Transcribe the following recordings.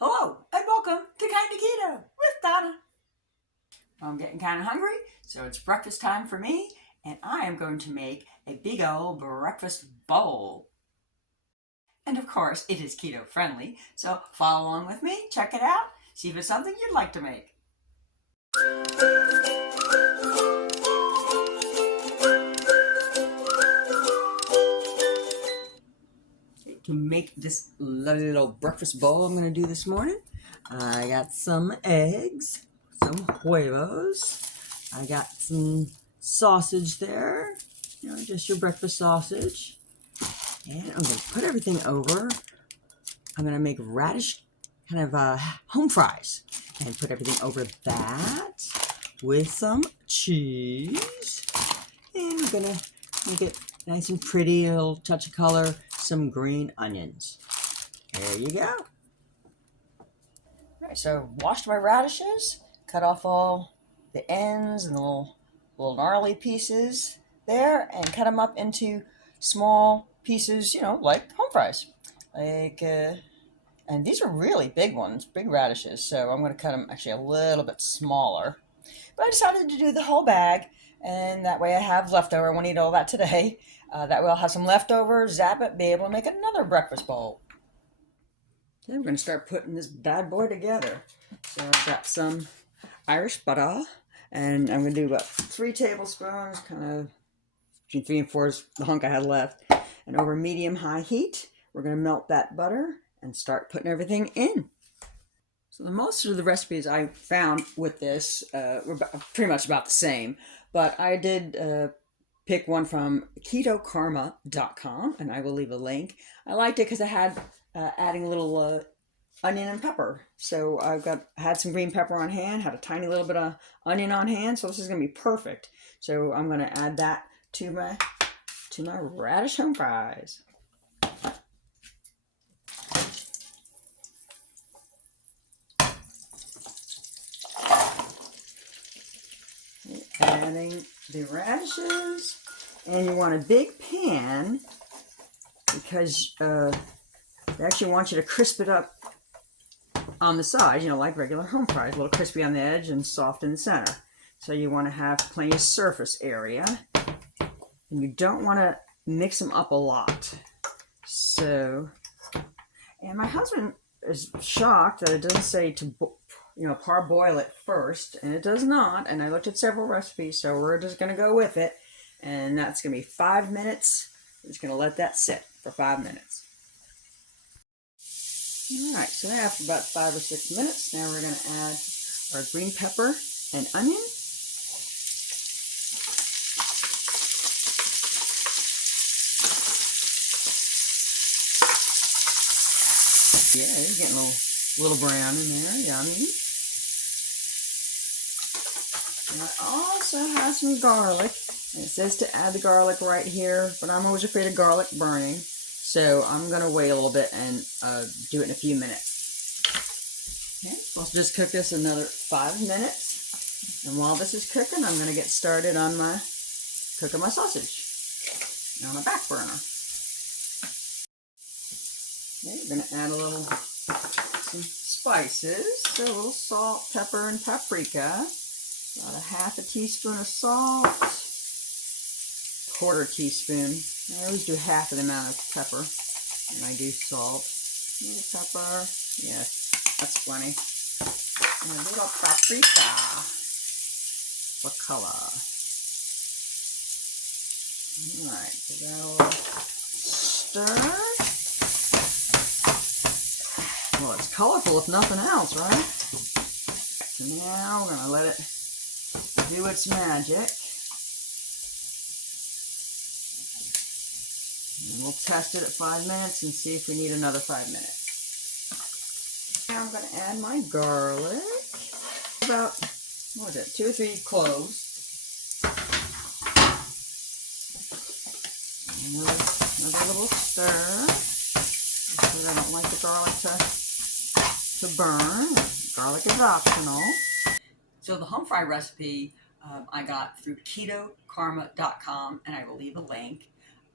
Hello and welcome to Kinda Keto with Donna. I'm getting kind of hungry, so it's breakfast time for me, and I am going to make a big old breakfast bowl. And of course, it is keto friendly, so follow along with me, check it out, see if it's something you'd like to make. To make this little breakfast bowl I'm going to do this morning, I got some eggs, some huevos, I got some sausage there, just your breakfast sausage, and I'm going to put everything over. I'm going to make radish kind of home fries and put everything over that with some cheese, and we're going to make it nice and pretty, a little touch of color, some green onions. There you go. All right, so washed my radishes, cut off all the ends and the little gnarly pieces there, and cut them up into small pieces, like home fries. And these are really big ones, big radishes, so I'm going to cut them actually a little bit smaller. But I decided to do the whole bag, and that way I have leftover. I won't eat all that today. That way I'll have some leftover, zap it, be able to make another breakfast bowl. Then we're going to start putting this bad boy together. So I've got some Irish butter, and I'm going to do about 3 tablespoons, kind of between 3 and 4 is the hunk I had left. And over medium-high heat, we're going to melt that butter and start putting everything in. So most of the recipes I found with this were pretty much about the same, but I did pick one from ketokarma.com, and I will leave a link. I liked it because it had adding a little onion and pepper. So had some green pepper on hand, had a tiny little bit of onion on hand, so this is going to be perfect. So I'm going to add that to my radish home fries. Adding the radishes, and you want a big pan because they actually want you to crisp it up on the side, like regular home fries, a little crispy on the edge and soft in the center. So you want to have plenty of surface area, and you don't want to mix them up a lot. So, and my husband is shocked that it doesn't say to parboil it first, and it does not. And I looked at several recipes, so we're just going to go with it, and that's going to be 5 minutes. We're just going to let that sit for 5 minutes. All right, so after about 5 or 6 minutes, now we're going to add our green pepper and onion. Yeah, it's getting a little brown in there, yummy. And I also have some garlic, and it says to add the garlic right here, but I'm always afraid of garlic burning, so I'm going to wait a little bit and do it in a few minutes. Okay, so I'll just cook this another 5 minutes, and while this is cooking, I'm going to get started on cooking my sausage on a back burner. Okay, we're going to add some spices, so a little salt, pepper, and paprika. About a half a teaspoon of salt, 1/4 teaspoon. I always do half of the amount of pepper, and I do salt. A little pepper, yes, that's plenty. And a little paprika for color. All right, so that'll stir. Well, it's colorful if nothing else, right? So now we're gonna let it do its magic. And we'll test it at 5 minutes and see if we need another 5 minutes. Now I'm going to add my garlic. About, 2 or 3 cloves. And another little stir. Because I don't like the garlic to burn. Garlic is optional. So the home fry recipe I got through ketokarma.com, and I will leave a link.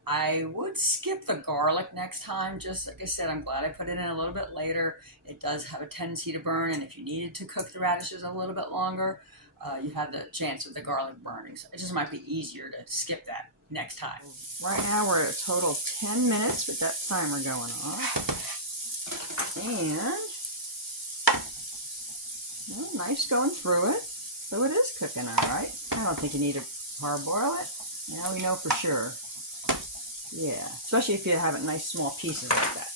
I would skip the garlic next time. Just like I said, I'm glad I put it in a little bit later. It does have a tendency to burn, and if you needed to cook the radishes a little bit longer, you have the chance of the garlic burning. So it just might be easier to skip that next time. Right now we're at a total of 10 minutes with that timer going on. And well, nice going through it. So it is cooking all right. I don't think you need to parboil it. Now we know for sure. Yeah, especially if you have it in nice small pieces like that.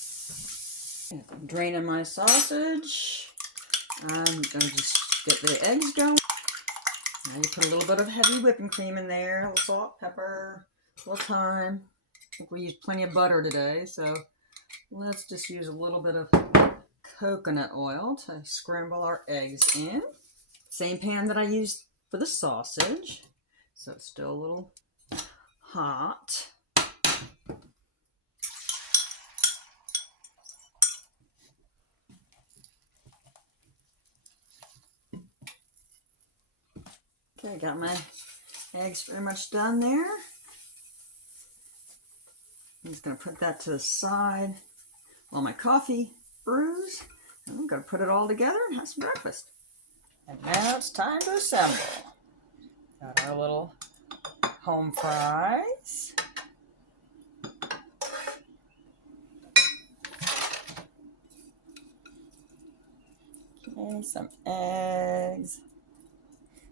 I'm draining my sausage. I'm going to just get the eggs going. Now you put a little bit of heavy whipping cream in there, a little salt, pepper, a little thyme. I think we used plenty of butter today, so let's just use a little bit of coconut oil to scramble our eggs in. Same pan that I used for the sausage, so it's still a little hot. Okay, got my eggs pretty much done there. I'm just going to put that to the side while my coffee brews. And I'm going to put it all together and have some breakfast. And now it's time to assemble. Got our little home fries. Okay, some eggs.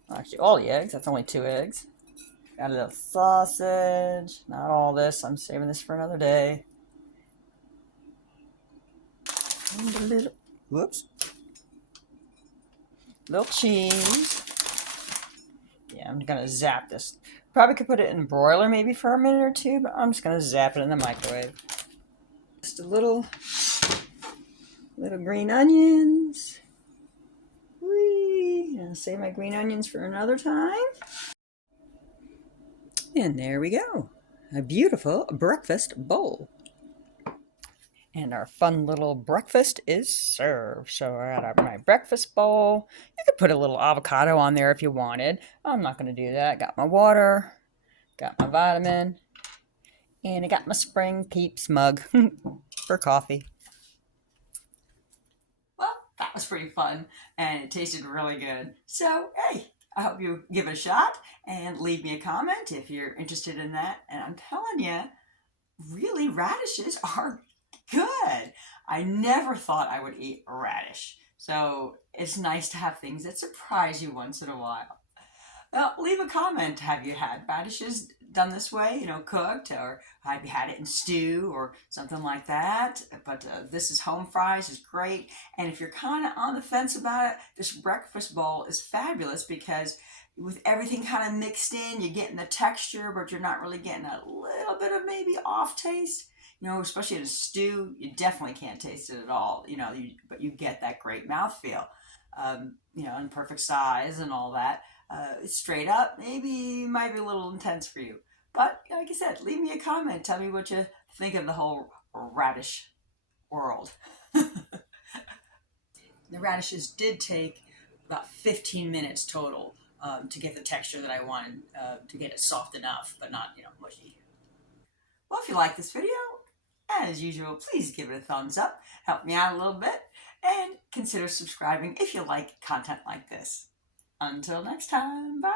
Well, actually, all the eggs. That's only 2 eggs. Got a little sausage. Not all this. I'm saving this for another day. And a little, whoops. Little cheese. Yeah, I'm gonna zap this. Probably could put it in a broiler maybe for a minute or two, but I'm just gonna zap it in the microwave. Just a little green onions. Whee! I'll save my green onions for another time. And there we go. A beautiful breakfast bowl. And our fun little breakfast is served. So I got my breakfast bowl. You could put a little avocado on there if you wanted. I'm not going to do that. Got my water, got my vitamin, and I got my Spring Peeps mug for coffee. Well, that was pretty fun, and it tasted really good. So, hey, I hope you give it a shot and leave me a comment if you're interested in that. And I'm telling you, really, radishes are good. I never thought I would eat a radish. So it's nice to have things that surprise you once in a while. Well, leave a comment. Have you had radishes done this way, cooked, or have you had it in stew or something like that? But this is home fries is great. And if you're kind of on the fence about it, this breakfast bowl is fabulous because with everything kind of mixed in, you're getting the texture, but you're not really getting a little bit of maybe off taste. Especially in a stew, you definitely can't taste it at all. But you get that great mouthfeel. In perfect size and all that. Straight up, maybe might be a little intense for you. But like I said, leave me a comment. Tell me what you think of the whole radish world. The radishes did take about 15 minutes total to get the texture that I wanted, to get it soft enough, but not, mushy. Well, if you like this video, as usual, please give it a thumbs up. Help me out a little bit. And consider subscribing if you like content like this. Until next time, bye.